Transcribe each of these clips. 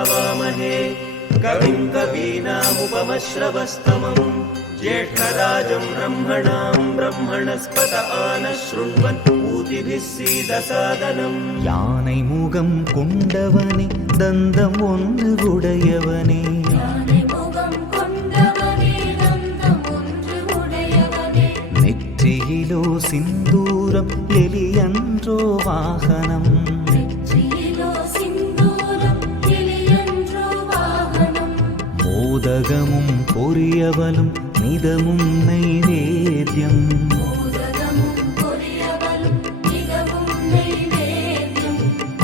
हवामहे कविं कवीनामुपमश्रवस्तमम् ज्येष्ठराजं ब्रह्मणां ब्रह्मणस्पत आनशृण्वन् ऊतिभिः सीदसादनम् யானை முகம் கொண்டவனே தந்தம் ஒன்று உடையவனே நெற்றியிலோ சிந்தூரம் எலியன்றோ வாகனம் மோதகமும் பொரியவலும் நிதமும் நைவேத்யம்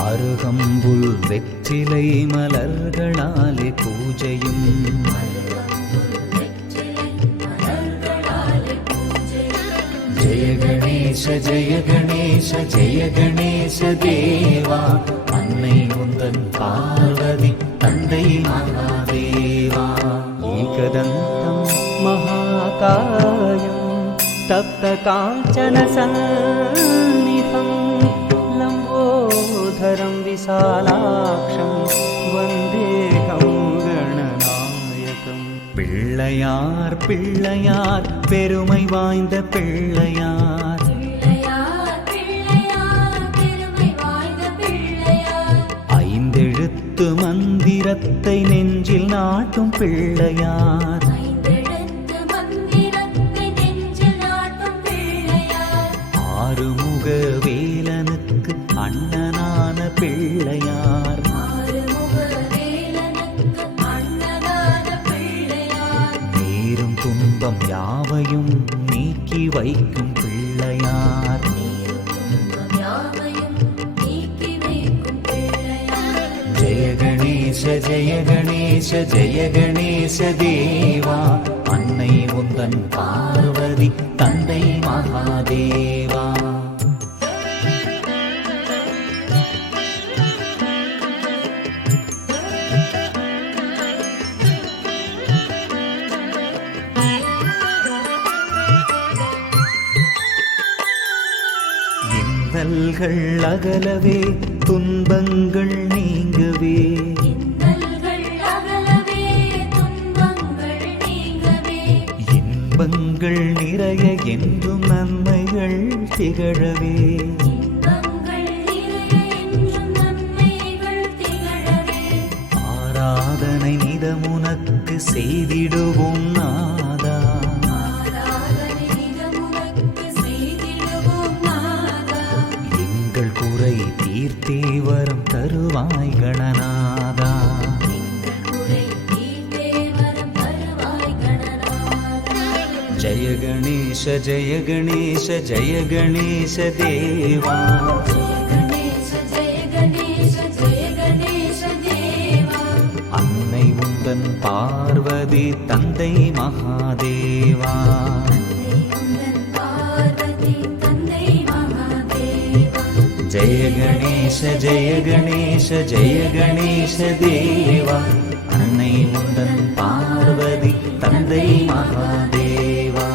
அருகம்புல் வெற்றிலை மலர்களாலே பூஜையும் ஜெய கணேச ஜெய கணேச ஜெய கணேச தேவா அன்னை உந்தன் பார்வதி தந்தை மகாதேவா ஏகதந்தம் மகாகாயம் தப்த காஞ்சன சந்நிதம் லம்போதரம் விசாலாக்ஷம் வந்தேகம் கணநாயகம் பிள்ளையார் பிள்ளையார் பெருமை வாய்ந்த பிள்ளையார் ஐந்தெழுத்து மந்திரத்தை நெஞ்சில் நாட்டும் பிள்ளையார் ஆறுமுக வேலனுக்கு அண்ணனான பிள்ளையார் நேரும் துன்பம் யாவையும் நீக்கி வைக்கும் பிள்ளையார் ஜெய கணேச ஜெய கணேச ஜெய கணேச தேவா அன்னை உந்தன் பார்வதி தந்தை மகாதேவா இன்னல்கள் அகலவே துன்பங்கள் நீங்கவே இன்பங்கள் நிறைய என்றும் நன்மைகள் திகழவே ஆராதனை நிதமுனக்கு செய்திடுவோம் நாதா எங்கள் குறை தீர்த்தே வரம் தருவாய் கணநாதா ஜய கணேச ஜய கணேச ஜய கணேச தேவா அன்னை உந்தன் பார்வதி தந்தை மகாதேவா ஜய கணேச ஜய கணேச ஜய கணேச தேவா அன்னை உந்தன் பார்வதி தந்தை மகாதேவா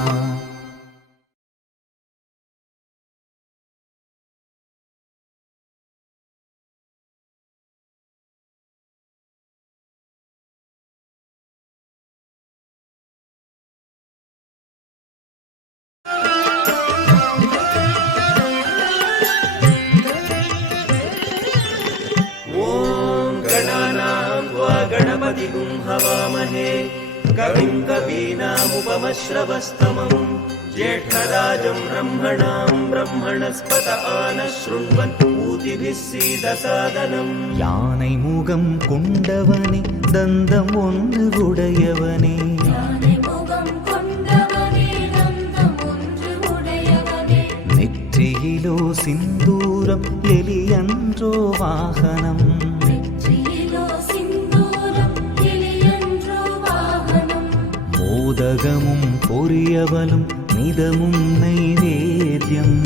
गणपतिं हवामहे कविं कवीनामुपमश्रवस्तमम् ज्येष्ठराजं ब्रह्मणां ब्रह्मणस्पत आनशृण्वन् ऊतिभिः सीदसादनम् யானை முகம் கொண்டவனே தந்தம் ஒன்று உடையவனே நெற்றியிலோ சிந்தூரம் எலியன்றோ வாகனம் மோதகமும் பொரியவலும் நிதமும் நைவேத்யம்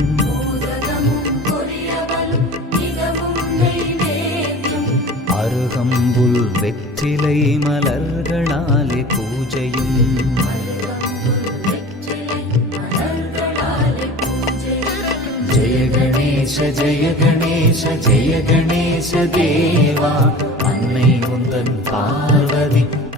அருகம்புல் வெற்றிலை மலர்களாலே பூஜையும் ஜெய கணேச ஜெய கணேச ஜெய கணேச தேவா அன்னை உந்தன் பாத